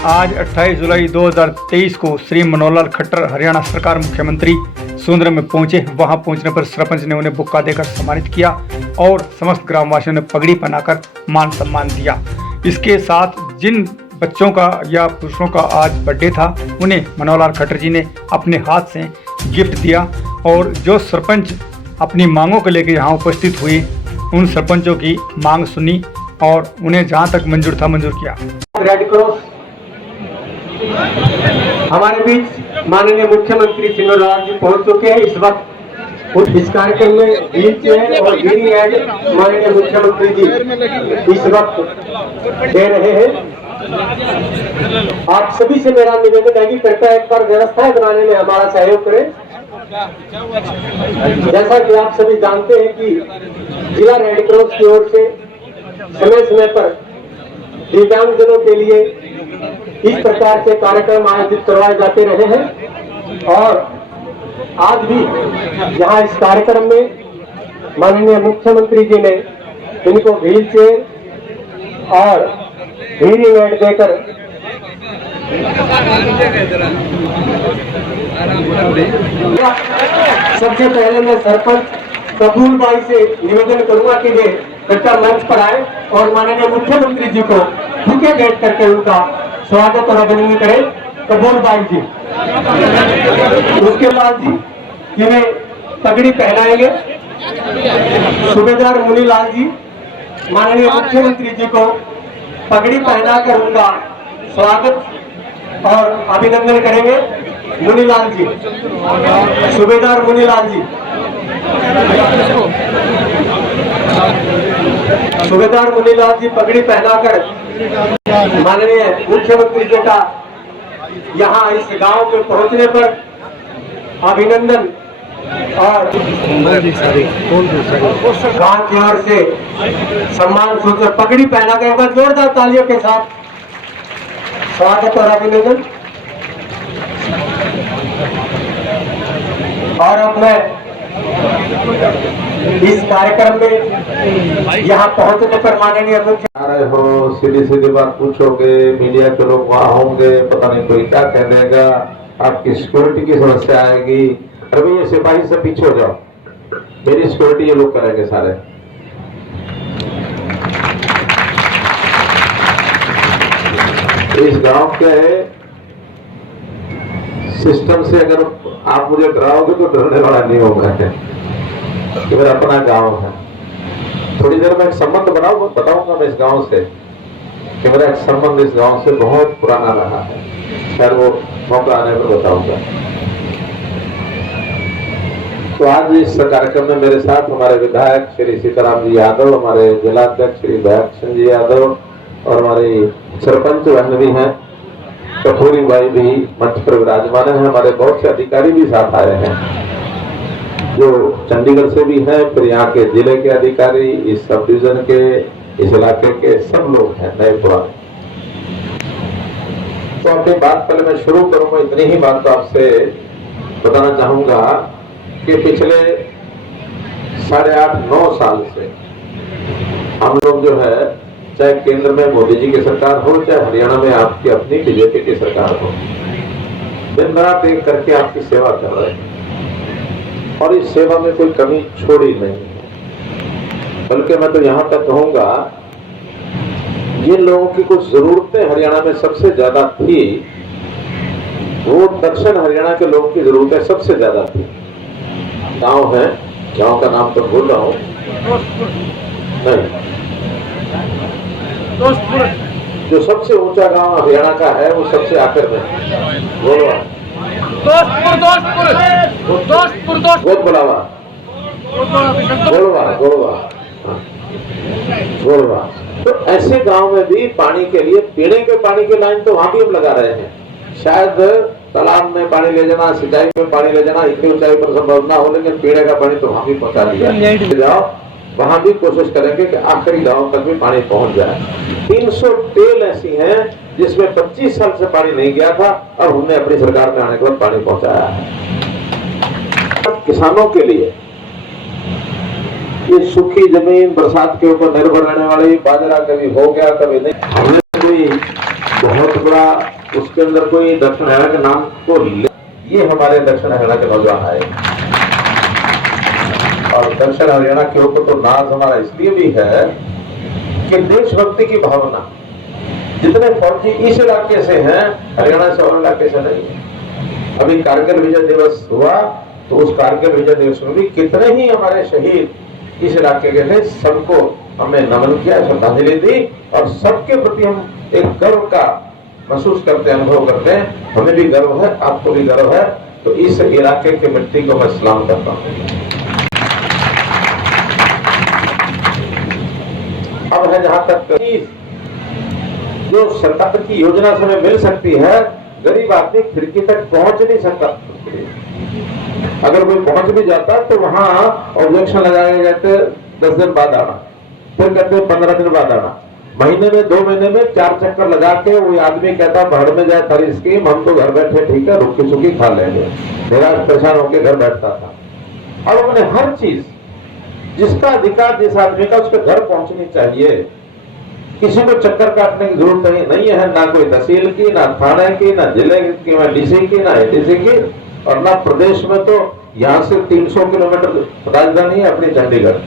आज 28 जुलाई 2023 को श्री मनोहर लाल खट्टर हरियाणा सरकार मुख्यमंत्री सोनद्रा में पहुंचे। वहां पहुंचने पर सरपंच ने उन्हें बुक्का देकर सम्मानित किया और समस्त ग्रामवासियों ने पगड़ी पहनाकर मान सम्मान दिया। इसके साथ जिन बच्चों का या पुरुषों का आज बर्थडे था उन्हें मनोहर लाल खट्टर जी ने अपने हाथ से गिफ्ट दिया और जो सरपंच अपनी मांगों को लेकर यहाँ उपस्थित हुए उन सरपंचों की मांग सुनी और उन्हें जहाँ तक मंजूर था मंजूर किया। रेड क्रॉस हमारे बीच माननीय मुख्यमंत्री श्री मनोहर लाल जी पहुंच चुके हैं। इस वक्त इस कार्यक्रम में व्हील चेयर और व्हीलिंग एड माननीय मुख्यमंत्री जी इस वक्त दे रहे हैं। आप सभी से मेरा निवेदन है कि कृपया एक बार व्यवस्थाएं बनाने में हमारा सहयोग करें। जैसा कि आप सभी जानते हैं कि जिला रेड क्रॉस की ओर से समय समय पर दिव्यांगजनों के लिए इस प्रकार से कार्यक्रम आयोजित करवाए जाते रहे हैं और आज भी यहाँ इस कार्यक्रम में माननीय मुख्यमंत्री जी ने इनको व्हील चेयर और व्हीलिंग एड देकर सबसे पहले मैं सरपंच कपूर भाई से निवेदन करूंगा कि वे कृपया मंच पर आए और माननीय मुख्यमंत्री जी को बुके भेंट करके उनका स्वागत और अभिनंदन करें। कपूर भाई जी उसके बाद जी जिन्हें पगड़ी पहनाएंगे सूबेदार मुनीलाल जी माननीय मुख्यमंत्री जी को पगड़ी पहनाकर उनका स्वागत और अभिनंदन करेंगे। मुनीलाल जी, सूबेदार मुनीलाल जी, सूबेदार मुनीलाल जी पगड़ी पहनाकर माननीय मुख्यमंत्री जी का यहाँ इस गांव में पहुंचने पर अभिनंदन और गांव की ओर से सम्मान सूचक पगड़ी पहनाकर एक बार जोरदार तालियों के साथ स्वागत और अभिनंदन। और अब मैं इस कार्यक्रम में यहाँ पहुंचने पर माननीय मुख्य आ रहे हो, सीधी सीधी बात पूछोगे, मीडिया के लोग वहाँ होंगे, पता नहीं कोई क्या कह देगा, आपकी सिक्योरिटी की समस्या आएगी। अरे ये सिपाही से पीछे हो जाओ, मेरी सिक्योरिटी ये लोग करेंगे सारे। इस गांव के सिस्टम से अगर आप मुझे डराओगे तो डरने वाला नहीं होगा कि मेरा अपना गांव है। थोड़ी देर में एक संबंध बताऊंगा मैं इस गांव से कि मेरा एक संबंध इस गांव से बहुत पुराना रहा है। खैर वो मौका आने पर बताऊंगा। तो आज इस कार्यक्रम में मेरे साथ हमारे विधायक श्री सीताराम जी यादव, हमारे जिलाध्यक्ष श्री भैरव जी यादव और हमारी सरपंच बहन भी हैं, कपूरी भाई भी मंच पर विराजमान है। हमारे बहुत से अधिकारी भी साथ आए हैं जो चंडीगढ़ से भी हैं, फिर यहाँ के जिले के अधिकारी, इस सब डिवीजन के, इस इलाके के सब लोग हैं, नए पुराने। तो अपनी बात पहले मैं शुरू करूंगा, इतनी ही बात तो आपसे बताना चाहूंगा कि पिछले 8.5-9 साल से हम लोग जो है, चाहे केंद्र में मोदी जी की सरकार हो, चाहे हरियाणा में आपकी अपनी बीजेपी की सरकार हो, दिन रात एक करके आपकी सेवा कर रहे हैं और इस सेवा में कोई कमी छोड़ी नहीं है। बल्कि मैं तो यहां तक कहूंगा, जिन लोगों की कुछ जरूरतें हरियाणा में सबसे ज्यादा थी, वो दक्षिण हरियाणा के लोगों की जरूरतें सबसे ज्यादा थी। गांव है, गांव का नाम तो भूल रहा हूं, नहीं, जो सबसे ऊंचा गांव हरियाणा का है वो सबसे आखिर में गोलवा, गोलवा। तो ऐसे गांव में भी पानी के लिए, पीने के पानी की लाइन तो वहां भी हम लगा रहे हैं। शायद तालाब में पानी ले जाना, सिंचाई में पानी ले जाना इतनी ऊंचाई पर संभव ना हो, लेकिन पीने का पानी तो वहां भी पहुंचा दिया जाओ। वहां भी कोशिश करेंगे कि आखिरी गांव तक भी पानी पहुंच जाए। 300 टेल ऐसी हैं जिसमें 25 साल से पानी नहीं गया था और हमने अपनी सरकार में आने के बाद पानी पहुंचाया है। किसानों के लिए ये सूखी जमीन, बरसात के ऊपर निर्भर रहने वाली, बाजरा कभी हो गया कभी नहीं, हमने कोई बहुत बड़ा उसके अंदर कोई दक्षिण हरियाणा के नाम को ये हमारे दक्षिण हरियाणा के नौजवान आए और दक्षिण हरियाणा के ऊपर तो नाज हमारा इसलिए भी है कि देशभक्ति की भावना जितने फौजी इस इलाके से हैं हरियाणा से और इलाके से नहीं है। अभी कारगिल विजय दिवस हुआ तो उस कारगिल विजय दिवस में भी कितने ही हमारे शहीद इस इलाके के थे, सबको हमने नमन किया, श्रद्धांजलि दी और सबके प्रति हम एक गर्व का महसूस करते हैं, अनुभव करते हैं। हमें भी गर्व है, आपको भी गर्व है, तो इस इलाके की मिट्टी को मैं सलाम करता हूँ। अब है जहां तक जो सरकार की योजना से हमें मिल सकती है, गरीब आदमी खिड़की तक पहुंच नहीं सकता। अगर कोई पहुंच भी जाता तो वहां ऑब्जेक्शन लगाए जाते 10 दिन बाद आना, फिर कहते 15 दिन बाद आना, महीने में 2 महीने में 4 चक्कर लगा के वो आदमी कहता बाहर में जाए सारी स्कीम, हम तो घर बैठे ठीक है रुकी सुखी खा लेंगे, निराश परेशान होकर घर बैठता था। और उन्होंने हर चीज जिसका अधिकार जिस आदमी का उसके घर पहुंचनी चाहिए, किसी को चक्कर काटने की जरूरत नहीं है, ना कोई तहसील की, ना थाने की, ना जिले की, ना डीसी की, ना एडीसी की, और ना प्रदेश में तो यहाँ से 300 किलोमीटर राजधानी है अपनी चंडीगढ़।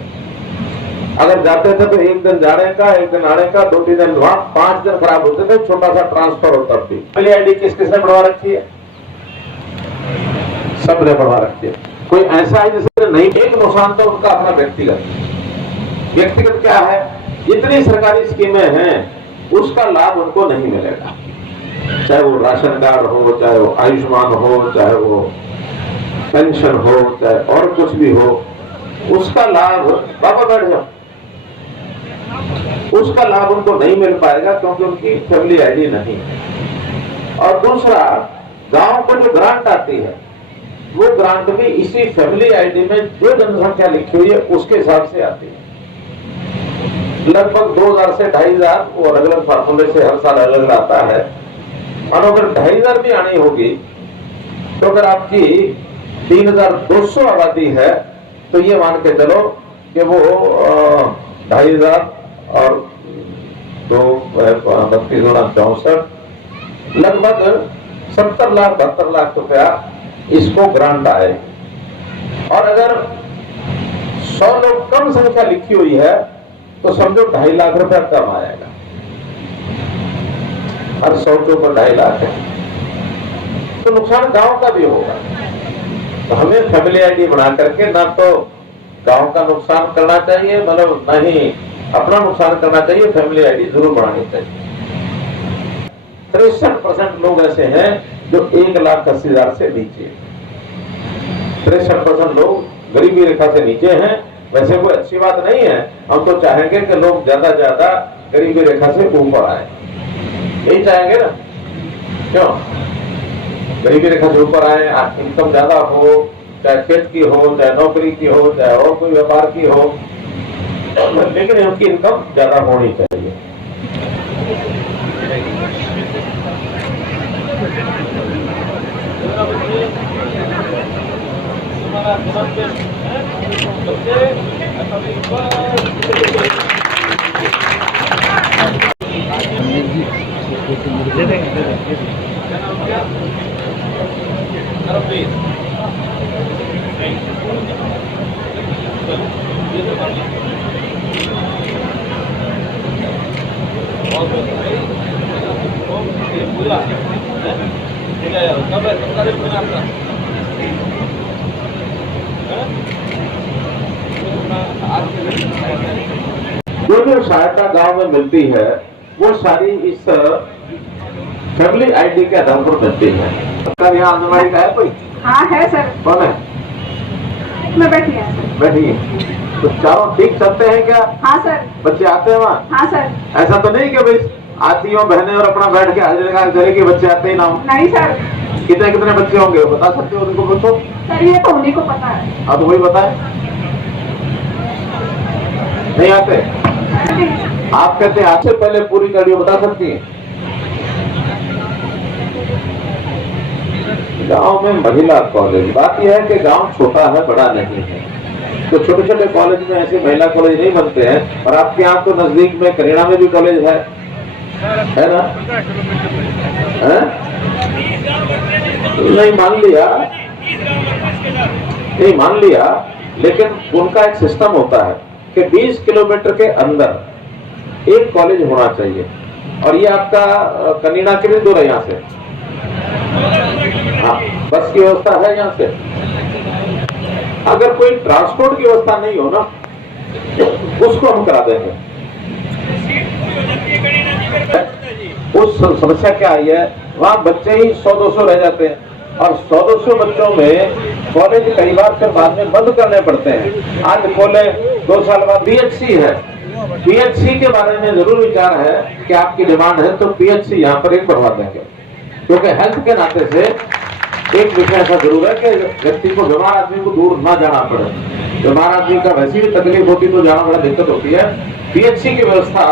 अगर जाते थे तो एक दिन जाने का, एक दिन आने का, 2-3 दिन वहां, 5 दिन खराब होते थे, छोटा सा ट्रांसफर होता भी। पहली आईडी किसने बढ़वा रखी है? सबने बढ़वा रखी है। कोई ऐसा है जिसने नहीं, एक नुकसान तो उनका अपना व्यक्तिगत क्या है, जितनी सरकारी स्कीमें हैं उसका लाभ उनको नहीं मिलेगा, चाहे वो राशन कार्ड हो, चाहे वो आयुष्मान हो, चाहे वो पेंशन हो, चाहे और कुछ भी हो, उसका लाभ बाबा बैठ जाओ, उसका लाभ उनको नहीं मिल पाएगा क्योंकि उनकी फैमिली आईडी नहीं है। और दूसरा, गांव को जो ग्रांट आती है वो ग्रांट भी इसी फैमिली आईडी में जो जनसंख्या लिखी हुई है उसके हिसाब से आती है। लगभग 2000 से 2500 वो अलग अलग फार्मूले से हर साल अलग आता है। और अगर 2500 भी आनी होगी तो अगर आपकी 3200 आबादी है तो ये मान के चलो कि वो 2500 और 2 लगभग 70 लाख 72 लाख रुपया इसको ग्रांट आए। और अगर 100 लोग कम संख्या लिखी हुई है तो समझो 2.5 लाख रुपया कम आएगा। हर 100 के ऊपर 2.5 लाख है तो नुकसान गांव का भी होगा। तो हमें फैमिली आईडी बना करके ना तो गांव का नुकसान करना चाहिए, मतलब ना ही अपना नुकसान करना चाहिए, फैमिली आईडी जरूर बनानी चाहिए। 63% लोग ऐसे हैं जो 1,80,000 से नीचे, 63% लोग गरीबी रेखा से नीचे हैं। वैसे कोई अच्छी बात नहीं है, हम तो चाहेंगे कि लोग ज्यादा ज्यादा गरीबी रेखा से ऊपर आए, यही चाहेंगे ना, क्यों? गरीबी रेखा से ऊपर आए, इनकम ज्यादा हो, चाहे खेत की हो, चाहे नौकरी की हो, चाहे और कोई व्यापार की हो, लेकिन उनकी इनकम ज्यादा होनी चाहिए। जो सहायता गांव में मिलती है वो सारी इस फैमिली आईडी के आधार पर मिलती है। सर यहाँ आंगनबाड़ी का है कोई? हाँ है सर। कौन है? मैं बैठी है। बैठी है। तो चारों ठीक चलते हैं क्या? हाँ सर। बच्चे आते हैं वहाँ? हाँ सर। ऐसा तो नहीं कि भाई आती हो बहनें और अपना बैठ के हाजिर लगा करें कि बच्चे आते ही ना हो? नहीं सर। कितने कितने बच्चे होंगे बता सकते हो उनको? पूछो सर, ये तो उन्हीं को पता है। अब वही बताए, नहीं आते? आप कहते हैं आपसे पहले पूरी गाड़ी बता सकती है? गांव में महिला कॉलेज, बात यह है कि गांव छोटा है, बड़ा नहीं है, तो छोटे छोटे कॉलेज में ऐसे महिला कॉलेज नहीं बनते हैं। और आपके यहाँ तो नजदीक में करीना में भी कॉलेज है, है ना? है? नहीं मान लिया, लेकिन उनका एक सिस्टम होता है कि 20 किलोमीटर के अंदर एक कॉलेज होना चाहिए। और ये आपका कनीना कितनी दूर है यहाँ से? हाँ, बस की व्यवस्था है यहाँ से। अगर कोई ट्रांसपोर्ट की व्यवस्था नहीं हो ना, उसको हम करा देंगे। उस समस्या क्या आई है, वहाँ बच्चे ही 100-200 रह जाते हैं, और 100-200 बच्चों में कॉलेज कई बार फिर बाद में बंद करने पड़ते हैं। आज खोले 2 साल बाद पीएचसी है, पीएचसी के बारे में जरूर विचार है कि आपकी डिमांड है तो पीएचसी यहाँ पर एक करवा देंगे, क्योंकि हेल्थ के नाते से एक विषय ऐसा जरूर है कि व्यक्ति को, बीमार आदमी को दूर ना जाना पड़े। बीमार आदमी का वैसी भी तकलीफ होती तो जाना बड़ा दिक्कत होती है। पीएचसी की व्यवस्था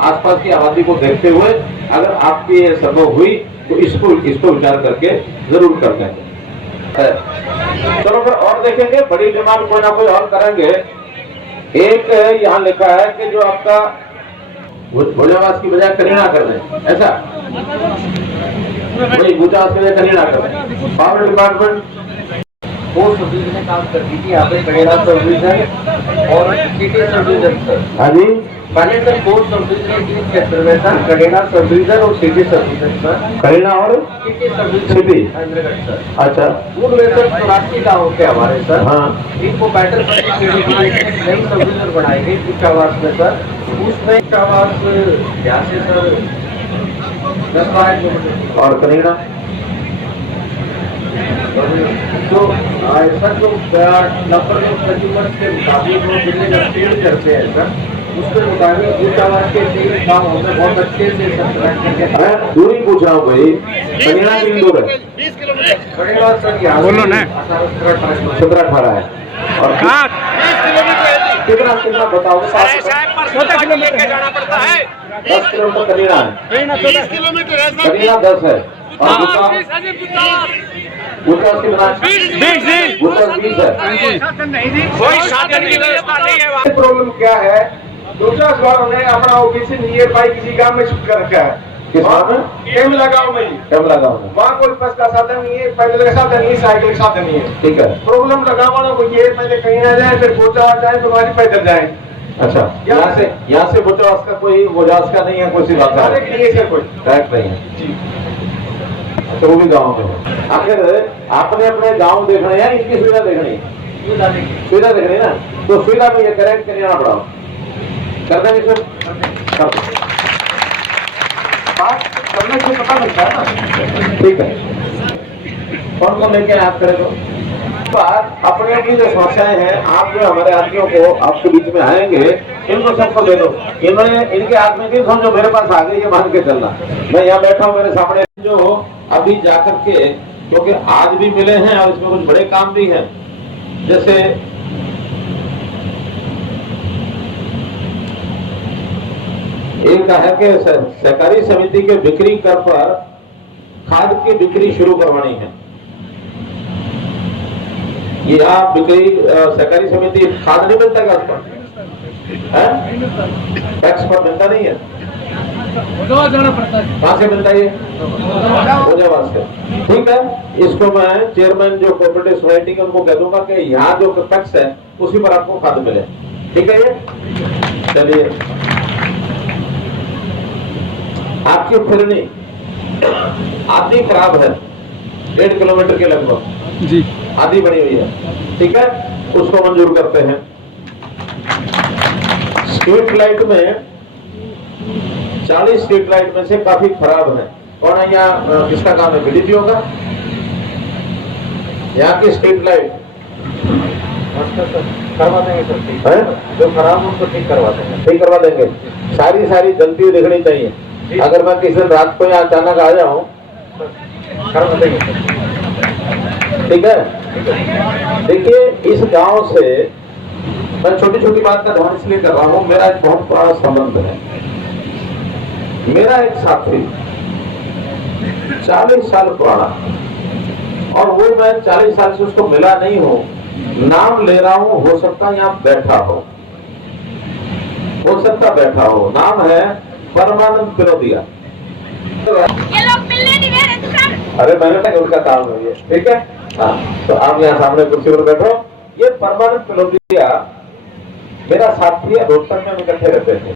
आसपास की आबादी को देखते हुए अगर आपकी ये संभव हुई तो इसको विचार करके जरूर कर देंगे। चलो फिर और देखेंगे, बड़ी डिमांड कोई ना कोई और करेंगे। एक यहाँ लिखा है कि जो आपका भोजावास की बजाय करीना कर दें, ऐसा वही भोजावास की बजाय करीना कर दें। पावर डिपार्टमेंट पोस्ट ऑफिस में काम करती थी यहाँ पे, करेड़ा सब डिवीजन और सिटी सब डिवीजन सर। हाँ जी, पहले सर पोस्ट ऑफिस में 3 सेक्टर में था, करेड़ा सब डिवीजन और city sub division sir. Kareena और city sub division city, sir. अच्छा। उनमें सर 84 गाँव थे हमारे सर। हाँ, इनको बेटर नई सब डिवीजन बनाई गई उच्च आवास में सर। उसमें उच्च आवास यहाँ से सर 10-12 किलोमीटर और करीना तो ऐसा जो नंबर ऑफ कंज्यूमर्स के मुताबिक वो जितने सेल करते हैं सर, उसके मुताबिक उच्च आवास के 3 गाँव हमें बहुत अच्छे से संतुलन करके मैं दूरी पूछ रहा हूँ भाई, करीना कितनी दूर है? 20 किलोमीटर पड़ेगा सर। यहाँ बोलो ना। 17-18 है। और कितना बताओ? 14 किलोमीटर जाना पड़ता है। 10 किलोमीटर करीना है, 20 किलोमीटर है, करीना 10 है, और भूटान कितना? 20 है। कोई साधन की व्यवस्था नहीं है। प्रॉब्लम क्या है, दूसरा सवाल उन्हें अपना ऑफिस नियर बाई किसी गांव में शिफ्ट कर रखा है। किस गाँव में? केमला गांव में ही। कैमला गाँव में। वहाँ कोई बस का साधन नहीं है, पैदल का साधन नहीं है, साइकिल का साधन नहीं है। ठीक है, प्रॉब्लम लगा वालों को ये पहले कहीं ना जाए, फिर भोजावास जाए, तो हमारी पैदल जाए। अच्छा। यहाँ से भोजावास का कोई भोजावास का नहीं है, कोई सी बात है नहीं है सर कोई। ट्रैक नहीं है। जी अच्छा, वो भी गाँव में है। आखिर आपने अपने गाँव देखना है या इनकी सुविधा देखनी है? सुविधा देखनी है ना, तो सुविधा में ये करेक्ट करना पड़ा कर देंगे सर। बात करने से पता लगता है ना। ठीक है, कौन कौन लेके आप करे तो बात अपनी अपनी जो समस्याएं हैं, आप जो हमारे आदमियों को आपके बीच में आएंगे, इनको सबको दे दो। इन्होंने इनके हाथ में नहीं समझो मेरे पास आ गई, ये मान के चलना। मैं यहाँ बैठा हूँ, मेरे सामने जो अभी जाकर के, क्योंकि आज भी मिले हैं और इसमें कुछ बड़े काम भी हैं, जैसे एक है कि सहकारी समिति के बिक्री कर पर खाद की बिक्री शुरू करवानी है। ये आप बिक्री सहकारी समिति खाद नहीं मिलता क्या उसका? टैक्स पर मिलता नहीं है, जाना पड़ता है। कहाँ से मिलता है ये? भोजावास से। ठीक है, इसको मैं चेयरमैन जो कोऑपरेटिव सोसाइटी के उनको कह दूंगा कि यहाँ जो टैक्स है उसी पर आपको खाद मिले। ठीक है, ये चलिए। आपकी फिरनी आधी खराब है, 1.5 किलोमीटर के लगभग जी, आधी बनी हुई है। ठीक है, उसको मंजूर करते हैं। स्ट्रीट लाइट में 40 स्ट्रीट लाइट में से काफी खराब है। कौन है यहाँ, किसका काम है? बीडीपी होगा। यहाँ की स्ट्रीट लाइट करवा देंगे सर, ठीक है? जो खराब हो उनको ठीक करवा देंगे। ठीक करवा देंगे। सारी जलती हुई दिखनी चाहिए। अगर मैं किसी दिन रात को यहाँ अचानक आ जाऊं, करवा देंगे सर। ठीक है। देखिए, इस गांव से मैं छोटी छोटी बात का ध्यान इसलिए कर रहा हूँ, मेरा एक बहुत बड़ा संबंध है। मेरा एक साथी 40 साल पुराना, और वो मैं 40 साल से उसको मिला नहीं हूँ, नाम ले रहा हूँ, हो सकता है यहाँ बैठा हो सकता बैठा हो। नाम है परमानंद पिरोदिया। ये लोग मिलने नहीं दे रहे दुकान। अरे मैंने कहा उनका काम है ये, ठीक है। हाँ, तो आप यहाँ सामने कुर्सी पर बैठो। ये परमानेंत फिलोदिया मेरा साथी है, रोहतक में हम इकट्ठे रहते थे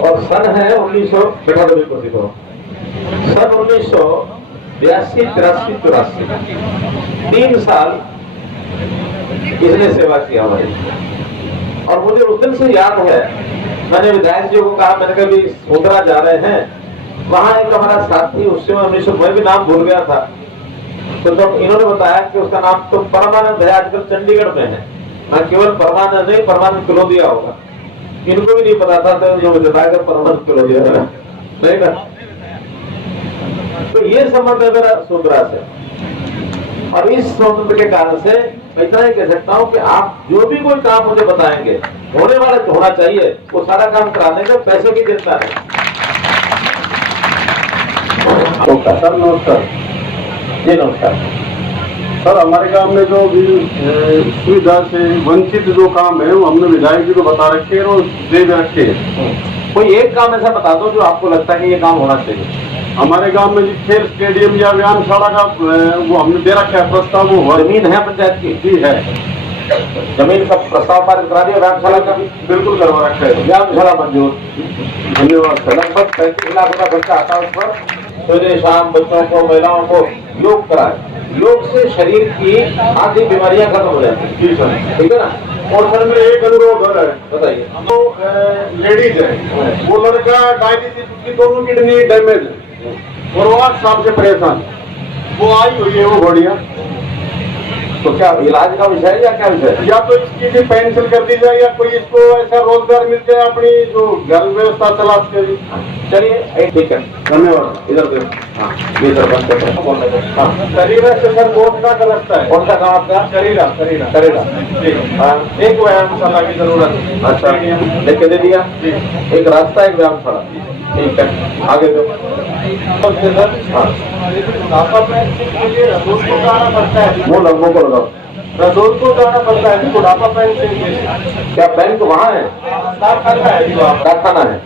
और सन है 1900 बैठा दो कुर्सी को, सन 1982, 83, 84 3 साल इसने सेवा किया हमारी। और मुझे उस दिन से याद है, मैंने विधायक जी को कहा, मैंने कभी सोंदरा जा रहे हैं, वहां एक हमारा साथी उससे मैं भी नाम भूल गया था, तो जब इन्होंने बताया कि उसका नाम तो परमानंद है, आजकल चंडीगढ़ में है। मैं केवल परमानंद नहीं, परमानंद फिलोदिया होगा, इनको भी नहीं पता था तो जो बताया परमानंद फिलोदिया है नहीं ना। तो ये संबंध है मेरा सोंदरा से, और इस संबंध के कारण से मैं इतना ही कह सकता हूँ कि आप जो भी कोई काम मुझे बताएंगे होने वाला होना चाहिए, वो सारा काम कराने का पैसे की चिंता है। सर नमस्कार। जी नमस्कार। सर हमारे गांव में जो भी सुविधा से वंचित जो काम है वो हमने विधायक जी को बता रखे हैं और दे भी रखे हैं। कोई एक काम ऐसा बता दो जो आपको लगता है कि ये काम होना चाहिए। हमारे गांव में जो खेल स्टेडियम या व्यायामशाला का वो हमने दे रखा है प्रस्ताव, वो जमीन है पंचायत की? जी है। जमीन का प्रस्ताव पारित करा दिया, व्यायामशाला का बिल्कुल करवा रखा है। व्यायामशाला मंजूर। धन्यवाद सर। लगभग 35 लाख रुपया खर्चा आता है उस पर। सुबह शाम बच्चों को, महिलाओं को योग कराए, योग से शरीर की आधी बीमारियां खत्म हो जाती है। जी सर। ठीक है ना। और सर मेरा एक अनुरोध है, बताइए। तो लेडीज है, वो लड़का डायबिटीज, उसकी दोनों किडनी डैमेज है और वो 8 साल से परेशान, वो आई हुई है वो बढ़िया। तो क्या इलाज का विषय है या क्या विषय है? या तो इसकी भी पेंसिल कर दी जाए या कोई इसको ऐसा रोजगार मिल जाए, अपनी जो घर व्यवस्था चला सके। चलिए ठीक है, धन्यवाद। इधर देखो। हाँ, ये सरपंच से बोलने दो। हाँ, शरीरा से सर पहुंचना का रास्ता है। कौन सा काम आपका? शरीरा करेगा। हाँ, एक व्यायामशाला की जरूरत है। अच्छा, लिख के दे दिया। जी। एक रास्ता, एक व्यायामशाला। ठीक है, आगे दो। हाँ, आपस में इसके लिए रसोई को जाना पड़ता है, वो लोगों को लगाओ। रसोई को जाना पड़ता है, बुढ़ापा पेंशन के लिए क्या बैंक वहाँ है? कारखाना है जो आप, कारखाना है?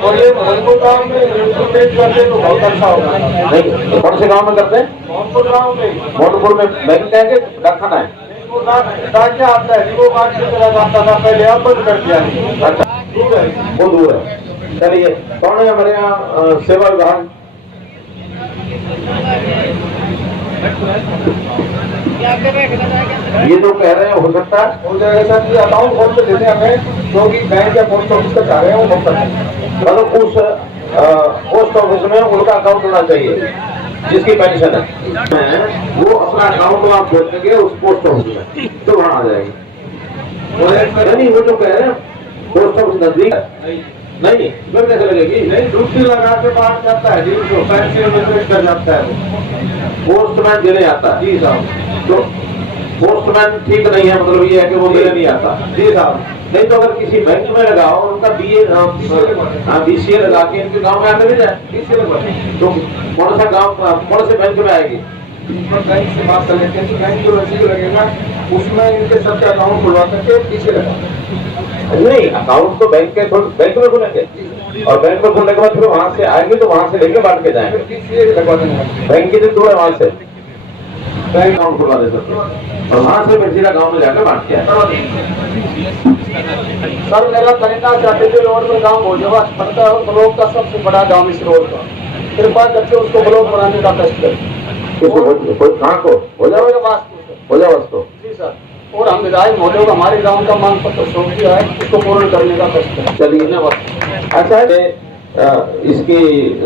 और ये भरतपुर गाँव में इंटरनेट करते तो बहुत अच्छा होगा। नहीं, तो कौन से गांव में करते हैं? भरतपुर गाँव में मोटपुर में बैंक है कि कारखाना है? डाके आता है, वो बात से चला जाता था पहले, अब बंद कर दिया। अच्छा, दूर है। वो दूर है। चलिए, कौन है हमारे यहाँ सेवा विभाग? ये जो कह रहे हैं हो सकता है? हो जाएगा सर, ये अकाउंट खोल के देते हमें, क्योंकि बैंक या पोस्ट ऑफिस का चाह रहे हैं वो बहुत करते हैं। मतलब उस पोस्ट ऑफिस में उनका अकाउंट होना चाहिए जिसकी पेंशन है, वो अपना अकाउंट आप खोल देंगे उस पोस्ट ऑफिस में, तो वहाँ आ जाएगी। नहीं, वो जो कह रहे हैं पोस्ट ऑफिस नजदीक है, नहीं फिर कैसे लगेगी? नहीं, ड्यूटी लगा के बाहर जाता है, जो पैसे इन्वेस्ट कर जाता है। पोस्टमैन देने आता है। जी साहब। तो पोस्टमैन ठीक नहीं है, मतलब ये है कि वो देने नहीं आता। जी साहब। नहीं तो अगर किसी बैंक में लगाओ और उनका BCA लगा के इनके गांव में आके मिल जाए, तो कौन सा गांव, कौन से बैंक में आएगी? बैंक से बात कर लेते हैं, तो बैंक जो रसीद लगेगा उसमें इनके सबके अकाउंट खुलवा करके पीछे लगा। नहीं, अकाउंट तो बैंक में खुलेंगे और बैंक में खुलने के बाद फिर वहां से आएंगे तो वहां से लेके बांट के जाएंगे। बैंक की जो दूर है वहां से बैंक अकाउंट खुलवा दे सकते और वहां से बंसीला गांव में जाकर बांट के आए। सर मेरा तरीका चाहते थे रोड में गाँव हो जाए, पड़ता है ब्लॉक का सबसे बड़ा गाँव इस रोड का, कृपा करके उसको ब्लॉक बनाने का कष्ट करें। कहाँ को हो जाओ वास्तव? जी सर। और हम विधायक महोदय को हमारे गांव का मांग पत्र सौंप दिया है, उसको पूर्ण करने का कष्ट करें। चलिए ना, ऐसा है इसकी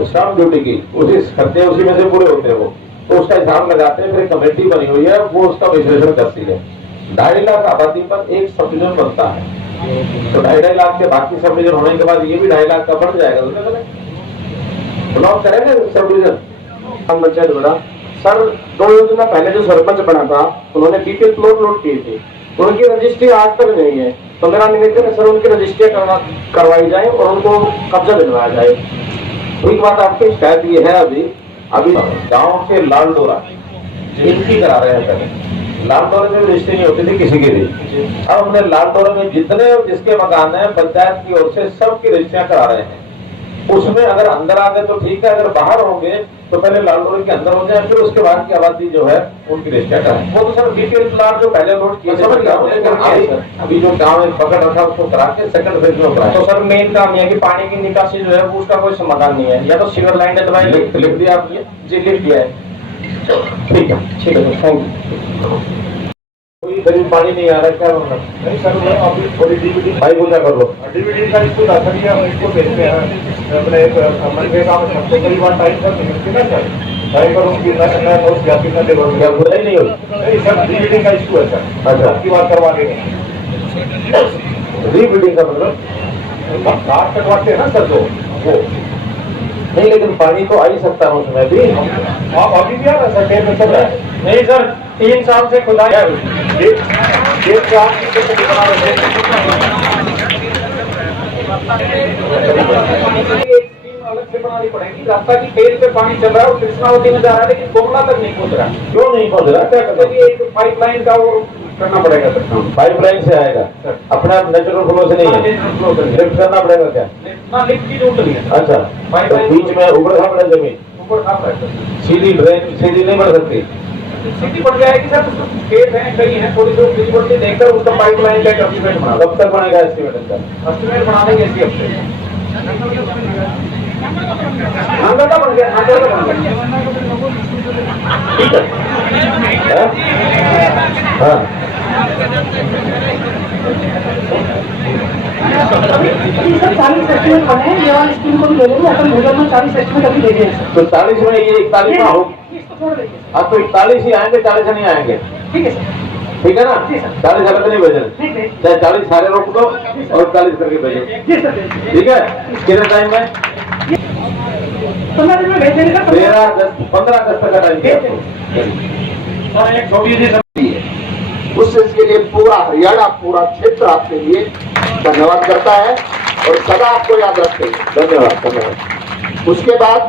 स्टाम्प ड्यूटी की उसी खर्चे उसी में से पूरे होते हैं, वो तो उसका हिसाब लगाते हैं। फिर कमेटी बनी हुई है, वो उसका विश्लेषण करती है। 2.5 लाख आबादी पर एक सब डिवीजन बनता है, तो 2.5 लाख के बाकी सब डिवीजन होने के बाद ये भी 2.5 लाख का बढ़ जाएगा। चुनाव करेंगे सब डिवीजन पंचायत बड़ा सर 2 योजना पहले जो सरपंच बना था उन्होंने बीपीएल प्लॉट लॉट किए थे, उनकी रजिस्ट्री आज तक नहीं है। तो मेरा निवेदन है सर उनकी रजिस्ट्री करवाई जाए और उनको कब्जा दिलवाया जाए। एक बात आपकी शिकायत ये है, अभी गांव के लाल डोरा इनकी करा रहे हैं। पहले लाल डोरे में रजिस्ट्री नहीं होती थी किसी की भी, अब हमने लाल डोरे में जितने जिसके मकान है पंचायत की ओर से सबकी रजिस्ट्रियां करा रहे हैं। उसमें अगर अंदर आ गए तो ठीक है, अगर बाहर होंगे तो पहले लाल रोड के अंदर हो जाए, फिर उसके बाद की आबादी जो है उनकी रजिस्टर कराएं। वो तो सर बीपीएल प्लाट जो पहले लोड किए समझ गया हूं, लेकिन अभी जो काम है पकड़ रखा उसको करा के सेकंड फेज में कराएं। तो सर मेन काम ये है कि पानी की निकासी जो है वो उसका कोई समाधान नहीं है, या तो सीवर लाइन डलवाई। लिख दिया आपने? जी लिख दिया है। ठीक है सर, थैंक यू। कोई करीब पानी नहीं आ रहा, क्या होगा? नहीं सर, मैं अभी थोड़ी डीवीडी भाई पूजा कर लो। डीवीडी का इसको दाखिल किया, हम इसको भेजते हैं अपने मंदिर का हमको कई बार टाइम सर मिलती ना सर, टाइम पर उसकी नया नोट या फिर नए लोग क्या बुराई नहीं होगी? नहीं सर, डीवीडी का इशू है सर। अच्छा। आपकी बात करवा देंगे। रीबिल्डिंग का मतलब काट कटवाते हैं ना सर, जो वो नहीं, लेकिन पानी तो आ ही सकता है उसमें भी। आप अभी भी आ रहा सर, डेढ़ में चल रहा है। नहीं सर, 3 साल से खुदाई है। डेढ़ से आप किसको बना रहे अलग से बनानी पड़ेगी। रास्ता की पेड़ पे पानी चल रहा है और कृष्णावती में जा रहा है, लेकिन कोमला तक नहीं पहुंच रहा। क्यों नहीं पहुंच रहा? क्या तो ये एक पाइपलाइन का वो करना पड़ेगा सर। पाइपलाइन से आएगा, अपने आप नेचुरल फ्लो से नहीं है, लिफ्ट करना पड़ेगा क्या? ना लिफ्ट की जरूरत नहीं है। अच्छा, तो बीच में उबड़ खाबड़ जमीन, ऊपर खाप है सर। सीधी ड्रेन सीधी नहीं बढ़ सकती। सीधी पड़ जाएगी सर, खेत हैं कई हैं, थोड़ी सी सीधी पड़ती देखकर उसका पाइपलाइन का एस्टीमेट बना। कब तक बनेगा एस्टीमेट का? एस्टीमेट बना देंगे इसी हफ्ते। अंदर बन गया, अंदर बन गया। ठीक है। हाँ, सर 40 एस्टिमेट बने हैं, ये वाली स्कीम को भी ले लेंगे। अपन भूगोल में 40 एस्टिमेट अभी ले दिए तो 40 में ये 41 में हो। इसको छोड़ देंगे। अब तो 41 ही आएंगे, 40 नहीं आएंगे। ठीक है सर, ठीक है ना? जी सर। 40 अलग नहीं भेजने, ठीक है चाहे 40 सारे रोक दो और 40 करके भेजो। जी सर। ठीक है? कितने टाइम में? 15 दिन में भेज देने का। 15 अगस्त तक का टाइम दिया आपको। और एक छोटी सी इसके लिए पूरा हरियाणा, पूरा क्षेत्र आपके लिए धन्यवाद करता है और सदा आपको याद रखेगा। धन्यवाद, धन्यवाद। उसके बाद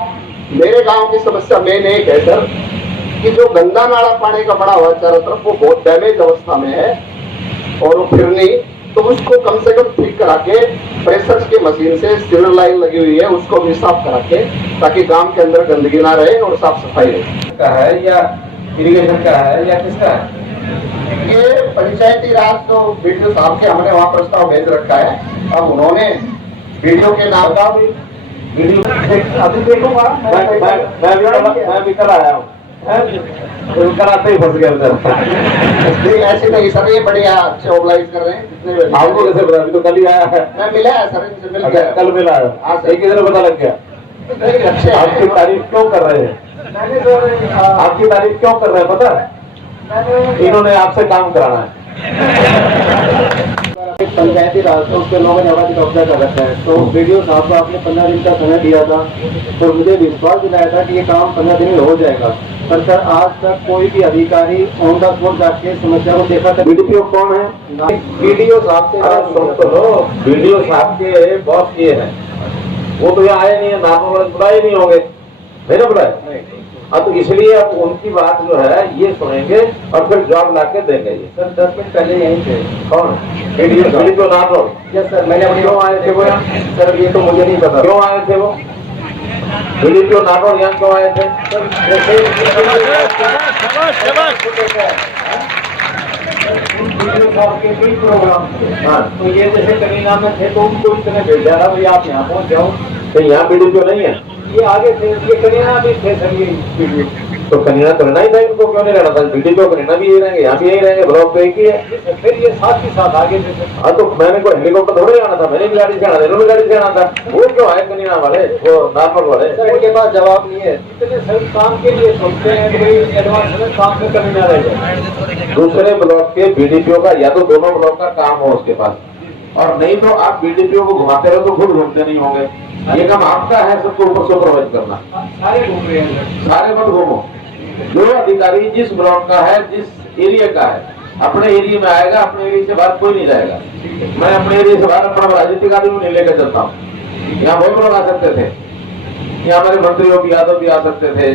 मेरे गांव की समस्या मेन एक है सर, कि जो गंदा नाला पानी का बड़ा हुआ है चारों तरफ, वो बहुत डैमेज अवस्था में है और वो फिर नहीं, तो उसको कम से कम ठीक करा के प्रेशर की मशीन से सीवर लाइन लगी हुई है उसको भी साफ करा के, ताकि गांव के अंदर गंदगी ना रहे और साफ सफाई रहे। का है या इरिगेशन का है या किसका है? ये पंचायती राज तो बीडीओ साहब के हमने वहाँ प्रस्ताव भेज रखा है, अब उन्होंने बीडीओ के नाम का भी वीडियो अभी देखूंगा। मैं भी कल आया हूँ, कल आते ही फंस गया उधर। ऐसे नहीं सर, ये बढ़िया अच्छे ऑर्गेनाइज कर रहे हैं। जितने आपको कैसे पता? अभी तो कल ही आया है। मैं मिला है सर, इनसे मिल अच्छा, गया। कल मिला है। हाँ सर। एक किधर पता लग गया? नहीं, अच्छे आपकी तारीफ क्यों कर रहे हैं? मैंने सर आपकी तारीफ क्यों कर रहे हैं पता है? इन्होंने आपसे काम कराना है। पंचायती राज तो उसके लोगों ने आबादी कब्जा कर रखा है, तो बीडीओ साहब को आपने 15 दिन का समय दिया था, तो मुझे विश्वास दिलाया था कि ये काम 15 दिन में हो जाएगा। पर सर आज तक कोई भी अधिकारी ऑन द स्पॉट जाके समस्या को देखा था। बीडीपीओ कौन है? बीडीओ साहब से अरे सुन तो लो, बीडीओ साहब के बॉस ये हैं, वो तो यहाँ आए नहीं है, नाम वाले बुलाए नहीं होंगे, नहीं ना बुलाए। अब तो इसलिए अब उनकी बात जो है ये सुनेंगे और फिर जॉब ला के देंगे। ये सर 10 मिनट पहले यहीं थे। कौन? बीडीपीओ नाम लो। यस सर, मैंने क्यों आए थे वो यहाँ? सर ये तो मुझे नहीं पता। क्यों आए थे वो? बीडीपीओ नाम यहाँ क्यों आए थे? कोई प्रोग्राम हाँ, तो ये जैसे करीना में थे तो उनको इतने भेजा था भाई आप यहाँ पहुँच जाओ। तो यहाँ बीडीपीओ नहीं है? ये आगे थे, ये करीना भी थे सर, ये तो कन्या तो रहना ही था, इनको क्यों नहीं रहना था? बीडीपीओ कन्या भी यही रहेंगे, यहाँ भी यही रहेंगे, ब्लॉक पे एक ही है। फिर ये साथ ही साथ आगे थे सर। हाँ, तो मैंने कोई हेलीकॉप्टर थोड़े आना था, मैंने भी गाड़ी से आना था, इन्होंने गाड़ी से आना था। वो क्यों आए कन्या वाले, वो नागपुर वाले? सर इनके पास जवाब नहीं है, इतने सर काम के लिए सोचते हैं कि एडवांस में काम में कमी ना रह जाए। दूसरे ब्लॉक के बीडीपीओ का या तो दोनों ब्लॉक का काम हो उसके पास, और नहीं तो आप बीडीपीओ को घुमाते रहो तो खुद घूमते नहीं होंगे। ये काम आपका है सबको ऊपर सुपरवाइज करना। सारे घूम रहे हैं सारे मत घूमो, जो अधिकारी जिस ब्लॉक का है, जिस एरिया का है, अपने एरिया में आएगा, अपने एरिया से बाहर कोई नहीं जाएगा। मैं अपने एरिया से बाहर अपना राजनीतिक आदमी नहीं लेकर चलता हूँ। यहाँ बहुत लोग आ सकते थे, यहाँ हमारे मंत्री योगी यादव भी आ सकते थे,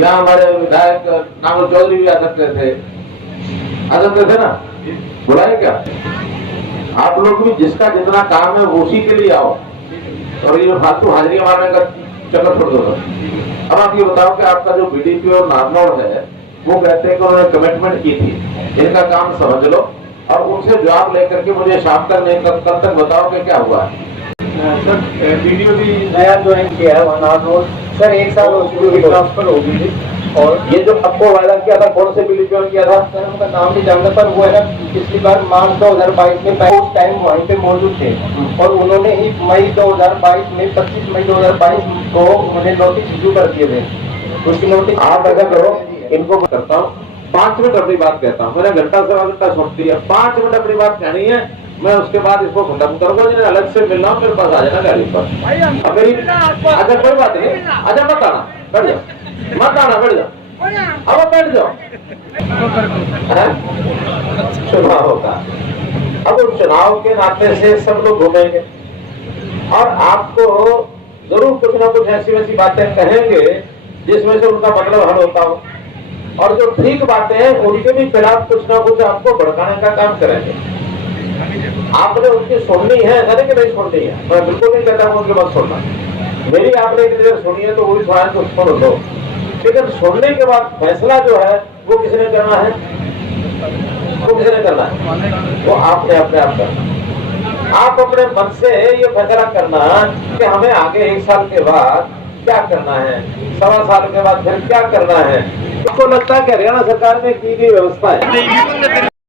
यहाँ हमारे विधायक नागो चौधरी भी आ सकते थे ना, बुलाए क्या? आप लोग भी जिसका जितना काम है उसी के लिए आओ। और ये फालतू हाजिरी मारने का चक्कर छोड़ दो। अब आप ये बताओ कि आपका जो बीडीपी और नारनौल है वो कहते हैं कि उन्होंने कमिटमेंट की थी, इनका काम समझ लो और उनसे जवाब लेकर के मुझे शाम तक नहीं कल तक बताओ कि क्या हुआ है। सर वीडियो भी नया ज्वाइन किया है वहाँ रोड सर, 1 साल हो चुकी है, ट्रांसफर हो गई थी। और ये जो आपको वायदा किया था, कौन से बिल ज्वाइन किया था सर, उनका नाम नहीं जानता, पर वो है ना पिछली बार मार्च 2022 में उस टाइम वहीं पे मौजूद थे और उन्होंने ही मई 2022 में 25 मई 2022 को उन्होंने नोटिस इशू कर दिए थे। उसकी नोटिस आप ऐसा करो, इनको करता हूँ 5 मिनट अपनी बात कहता हूँ, मैंने घंटा से घंटा सुन दिया, 5 मिनट अपनी बात कहनी है, मैं उसके बाद इसको खत्म करूंगा। जिन्हें अलग से मिलना हो मेरे पास आ जाना गाड़ी पर। अब मेरी अच्छा कोई बात नहीं, अच्छा मत आना, बैठ जाओ, मत आना, बैठ जाओ, अब बैठ जाओ। चुनाव होगा, अब उस चुनाव के नाते से सब लोग घूमेंगे और आपको जरूर कुछ ना कुछ ऐसी वैसी बातें कहेंगे जिसमें से उनका मतलब हल होता हो, और जो ठीक बातें हैं उनके भी खिलाफ कुछ ना कुछ आपको भड़काने का काम करेंगे। आपने उनकी सुननी है, ऐसा नहीं कि नहीं सुननी है, मैं बिल्कुल नहीं कहता हूँ उनकी बात सुनना, मेरी आपने इतनी देर सुनी है तो वही सुना है तो सुन लो, लेकिन सुनने के बाद फैसला जो है वो किसने करना है, वो किसने करना है, वो आपने अपने आप करना। आप अपने मन से ये फैसला करना कि हमें आगे 1 साल के बाद क्या करना है, 1.25 साल के बाद फिर क्या करना है। आपको लगता है कि हरियाणा सरकार में की गई व्यवस्था है